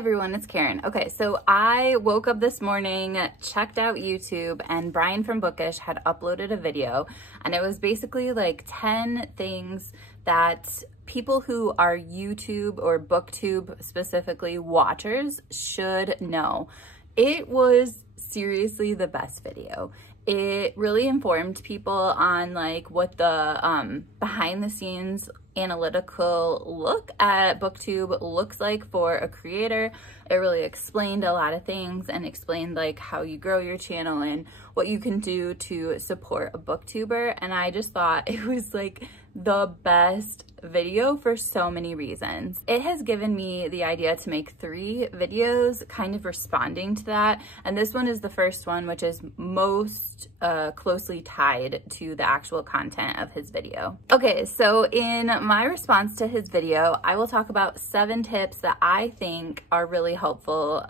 everyone, it's Karen. Okay, so I woke up this morning, checked out YouTube, and Brian from Bookish had uploaded a video, and it was basically like 10 things that people who are YouTube or BookTube specifically watchers should know. It was seriously the best video. It really informed people on like what the behind the scenes analytical look at BookTube looks like for a creator. It really explained a lot of things and explained like how you grow your channel and what you can do to support a booktuber. And I just thought it was like the best video for so many reasons. It has given me the idea to make 3 videos kind of responding to that, and this one is the first one, which is most closely tied to the actual content of his video. Okay, so in my response to his video, I will talk about 7 tips that I think are really helpful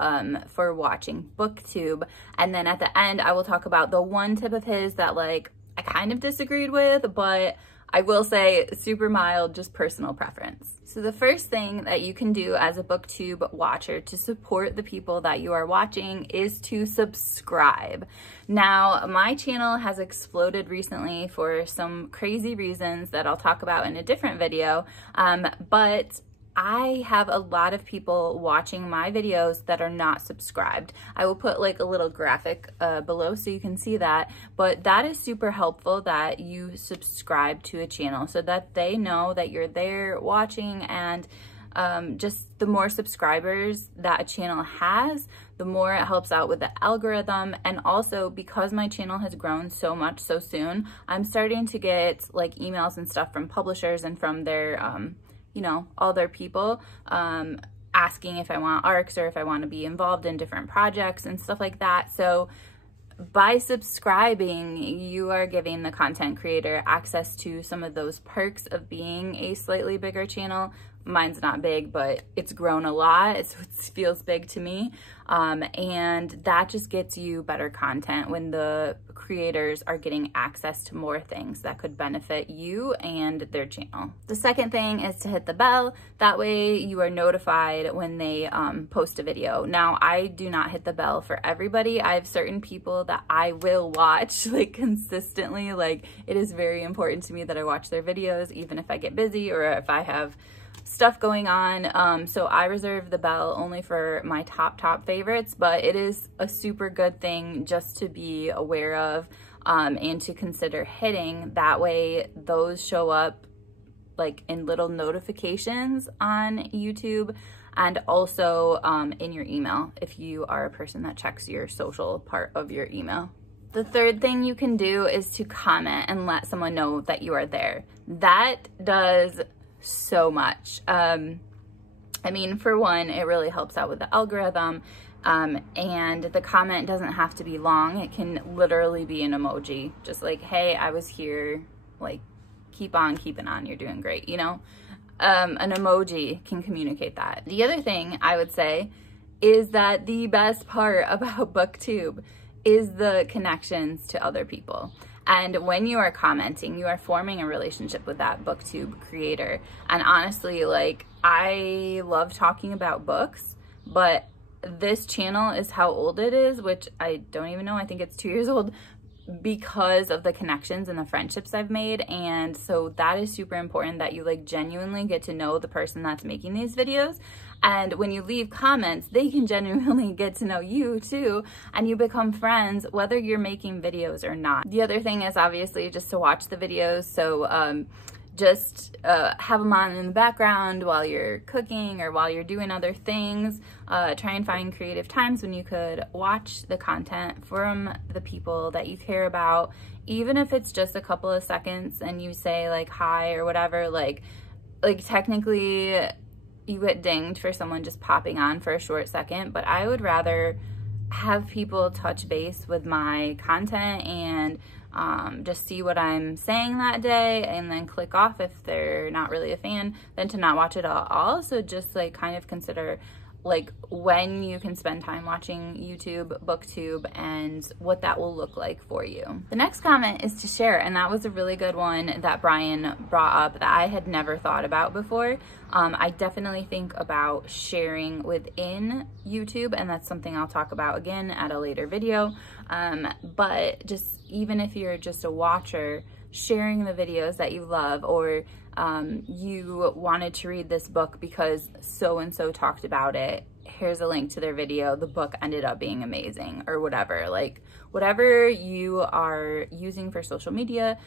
for watching BookTube, and then at the end I will talk about the one tip of his that like I kind of disagreed with, but I will say super mild, just personal preference. So the first thing that you can do as a BookTube watcher to support the people that you are watching is to subscribe. Now, my channel has exploded recently for some crazy reasons that I'll talk about in a different video, but I have a lot of people watching my videos that are not subscribed. I will put like a little graphic below so you can see that, but that is super helpful that you subscribe to a channel so that they know that you're there watching, and just the more subscribers that a channel has, the more it helps out with the algorithm. And also because my channel has grown so much so soon, I'm starting to get like emails and stuff from publishers and from their you know, all their people asking if I want ARCs or if I want to be involved in different projects and stuff like that. So by subscribing, you are giving the content creator access to some of those perks of being a slightly bigger channel. Mine's not big, but it's grown a lot, so it feels big to me. And that just gets you better content when the creators are getting access to more things that could benefit you and their channel. The second thing is to hit the bell. That way you are notified when they post a video. Now, I do not hit the bell for everybody. I have certain people that I will watch like consistently. Like, it is very important to me that I watch their videos, even if I get busy or if I have stuff going on. So I reserve the bell only for my top favorites, but it is a super good thing just to be aware of and to consider hitting. That way those show up like in little notifications on YouTube, and also in your email if you are a person that checks your social part of your email. The third thing you can do is to comment and let someone know that you are there. That does so much. I mean, for one, it really helps out with the algorithm, and the comment doesn't have to be long. It can literally be an emoji, just like, hey, I was here, like, keep on keeping on, you're doing great, you know? An emoji can communicate that. The other thing I would say is that the best part about BookTube is the connections to other people. And when you are commenting, you are forming a relationship with that BookTube creator. And honestly, like, I love talking about books, but this channel is how old it is, which I don't even know. I think it's 2 years old, because of the connections and the friendships I've made. And so that is super important, that you like genuinely get to know the person that's making these videos. And when you leave comments, they can genuinely get to know you too, and you become friends whether you're making videos or not. The other thing is obviously just to watch the videos. So just have them on in the background while you're cooking or while you're doing other things. Try and find creative times when you could watch the content from the people that you care about, even if it's just a couple of seconds and you say like hi or whatever. Like technically you get dinged for someone just popping on for a short second, but I would rather have people touch base with my content and just see what I'm saying that day and then click off if they're not really a fan, than to not watch it at all. So just like kind of consider like when you can spend time watching YouTube, BookTube, and what that will look like for you. The next comment is to share, and that was a really good one that Brian brought up that I had never thought about before. I definitely think about sharing within YouTube, and that's something I'll talk about again at a later video. But just even if you're just a watcher, sharing the videos that you love, or you wanted to read this book because so-and-so talked about it, here's a link to their video, the book ended up being amazing, or whatever. Like whatever you are using for social media,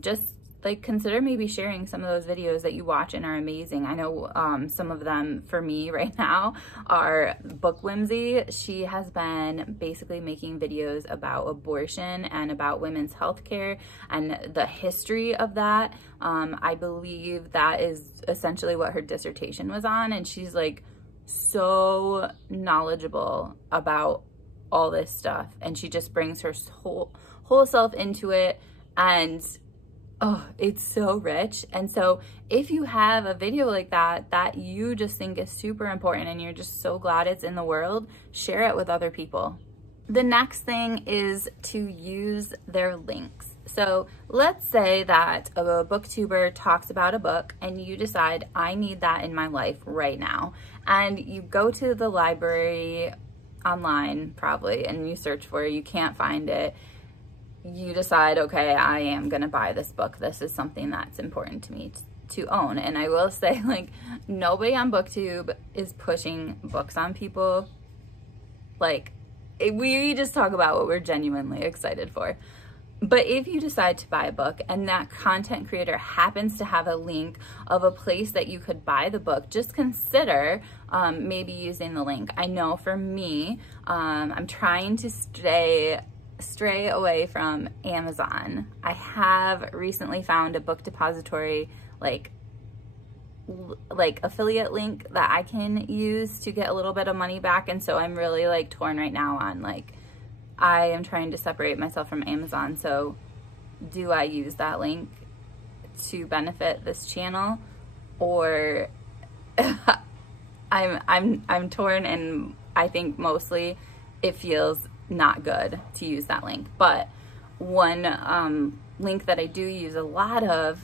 just like consider maybe sharing some of those videos that you watch and are amazing. I know some of them for me right now are Book Whimsy. She has been basically making videos about abortion and about women's health care and the history of that. I believe that is essentially what her dissertation was on, and she's like so knowledgeable about all this stuff, and she just brings her whole self into it, and oh, it's so rich. And so if you have a video like that that you just think is super important and you're just so glad it's in the world, share it with other people. The next thing is to use their links. So let's say that a booktuber talks about a book and you decide, I need that in my life right now. And you go to the library online probably and you search for it, you can't find it. You decide, okay, I am gonna buy this book. This is something that's important to me to own. And I will say, like, nobody on BookTube is pushing books on people. Like, we just talk about what we're genuinely excited for. But if you decide to buy a book and that content creator happens to have a link of a place that you could buy the book, just consider maybe using the link. I know for me, I'm trying to stray away from Amazon. I have recently found a book depository like affiliate link that I can use to get a little bit of money back, and so I'm really like torn right now on like, I am trying to separate myself from Amazon. So do I use that link to benefit this channel, or I'm torn, and I think mostly it feels not good to use that link. But one link that I do use a lot of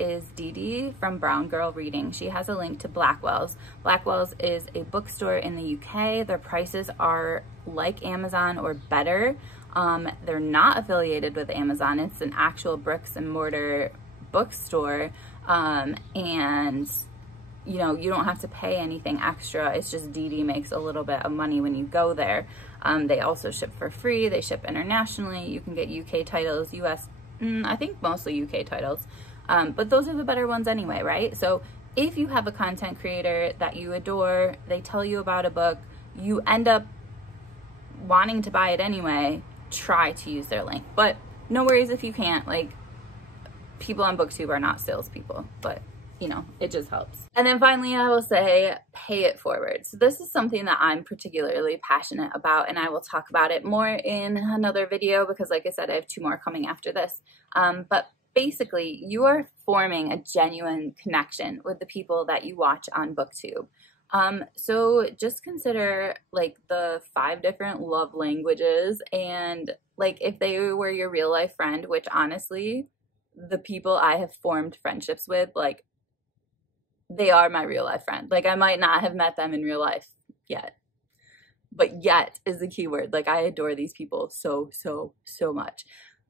is Dee Dee from Brown Girl Reading. She has a link to Blackwell's. Blackwell's is a bookstore in the UK. Their prices are like Amazon or better. They're not affiliated with Amazon. It's an actual bricks and mortar bookstore, and you know, you don't have to pay anything extra. It's just Dee Dee makes a little bit of money when you go there. They also ship for free. They ship internationally. You can get UK titles, US, I think mostly UK titles. But those are the better ones anyway, right? So if you have a content creator that you adore, they tell you about a book, you end up wanting to buy it anyway, try to use their link. But no worries if you can't. Like, people on BookTube are not salespeople, but you know, it just helps. And then finally, I will say, pay it forward. So this is something that I'm particularly passionate about, and I will talk about it more in another video because, like I said, I have 2 more coming after this. But basically, you are forming a genuine connection with the people that you watch on BookTube. So just consider like the 5 different love languages, and like if they were your real life friend, which honestly, the people I have formed friendships with, like, they are my real life friend. Like, I might not have met them in real life yet, but yet is the key word. Like, I adore these people so much.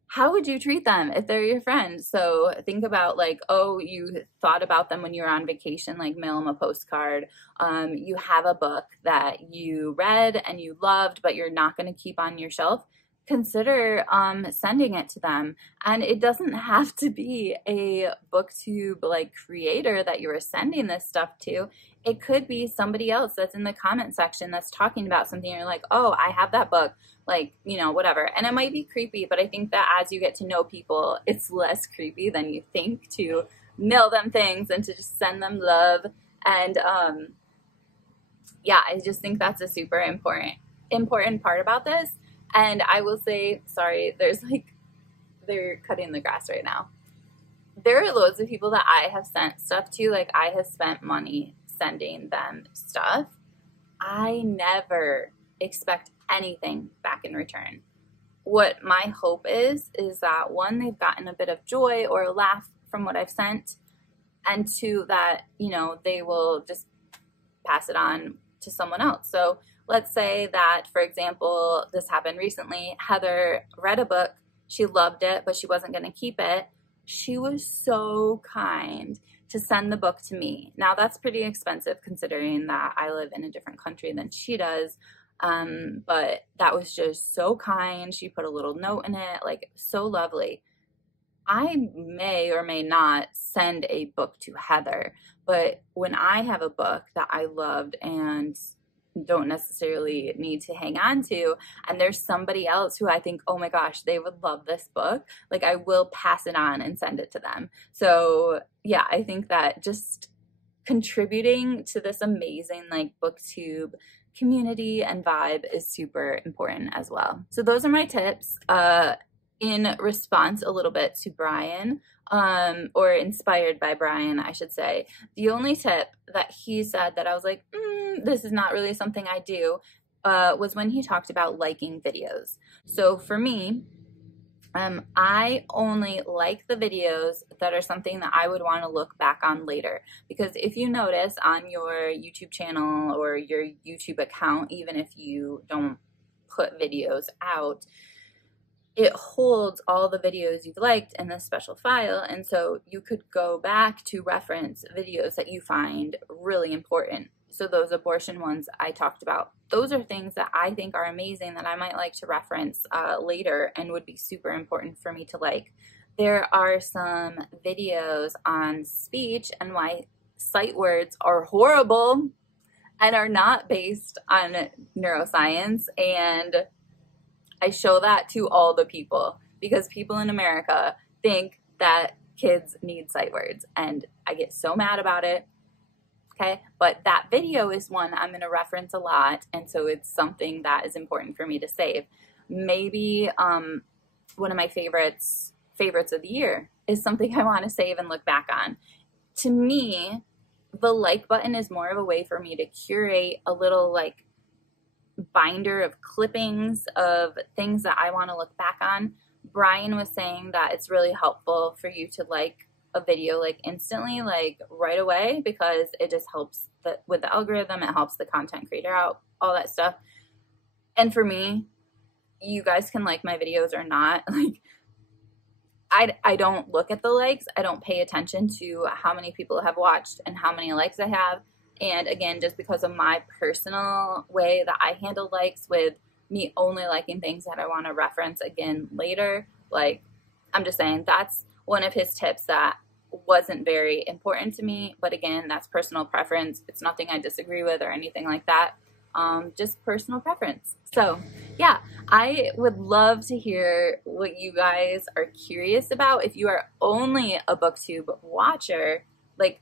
How would you treat them if they're your friend? So think about like, oh, you thought about them when you were on vacation, like mail them a postcard. You have a book that you read and you loved, but you're not going to keep on your shelf. Consider sending it to them. And it doesn't have to be a BookTube like creator that you are sending this stuff to. It could be somebody else that's in the comment section that's talking about something, and you're like, oh, I have that book, like, you know, whatever. And it might be creepy, but I think that as you get to know people, it's less creepy than you think to mail them things and to just send them love. And yeah, I just think that's a super important part about this. And I will say, sorry, they're cutting the grass right now. There are loads of people that I have sent stuff to, like I have spent money sending them stuff. I never expect anything back in return. What my hope is that one, they've gotten a bit of joy or a laugh from what I've sent, and two, that, you know, they will just pass it on to someone else. So let's say that, for example, this happened recently. Heather read a book, she loved it, but she wasn't going to keep it. She was so kind to send the book to me. Now that's pretty expensive considering that I live in a different country than she does. But that was just so kind. She put a little note in it, like, so lovely. I may or may not send a book to Heather, but when I have a book that I loved and don't necessarily need to hang on to, and there's somebody else who I think, oh my gosh, they would love this book, like, I will pass it on and send it to them. So yeah, I think that just contributing to this amazing, like, BookTube community and vibe is super important as well. So those are my tips. In response a little bit to Brian, or inspired by Brian, I should say, the only tip that he said that I was like, this is not really something I do, was when he talked about liking videos. So for me, I only like the videos that are something that I would want to look back on later. Because if you notice on your YouTube channel or your YouTube account, even if you don't put videos out, it holds all the videos you've liked in this special file, and so you could go back to reference videos that you find really important. So those abortion ones I talked about, those are things that I think are amazing that I might like to reference later and would be super important for me to like. There are some videos on speech and why sight words are horrible and are not based on neuroscience, and I show that to all the people because people in America think that kids need sight words, and I get so mad about it. Okay, but that video is one I'm going to reference a lot, and so it's something that is important for me to save. Maybe one of my favorites of the year is something I want to save and look back on. To me, the like button is more of a way for me to curate a little, like, binder of clippings of things that I want to look back on. Brian was saying that it's really helpful for you to like a video like instantly, like right away, because it just helps with the algorithm, it helps the content creator out, all that stuff. And for me, you guys can like my videos or not. Like, I don't look at the likes. I don't pay attention to how many people have watched and how many likes I have. And again, just because of my personal way that I handle likes, with me only liking things that I want to reference again later, like, I'm just saying that's one of his tips that wasn't very important to me. But again, that's personal preference. It's nothing I disagree with or anything like that. Just personal preference. So yeah, I would love to hear what you guys are curious about. If you are only a BookTube watcher, like,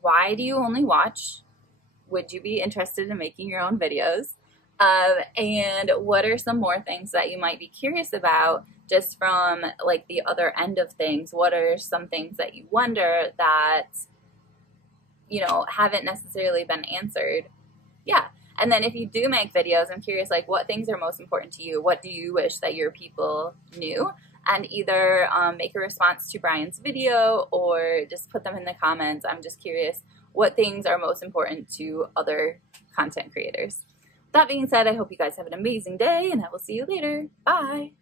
why do you only watch? Would you be interested in making your own videos? And what are some more things that you might be curious about just from, like, the other end of things? What are some things that you wonder that, you know, haven't necessarily been answered? Yeah. And then if you do make videos, I'm curious, like, what things are most important to you? What do you wish that your people knew? And either make a response to Brian's video or just put them in the comments. I'm just curious what things are most important to other content creators. That being said, I hope you guys have an amazing day, and I will see you later. Bye.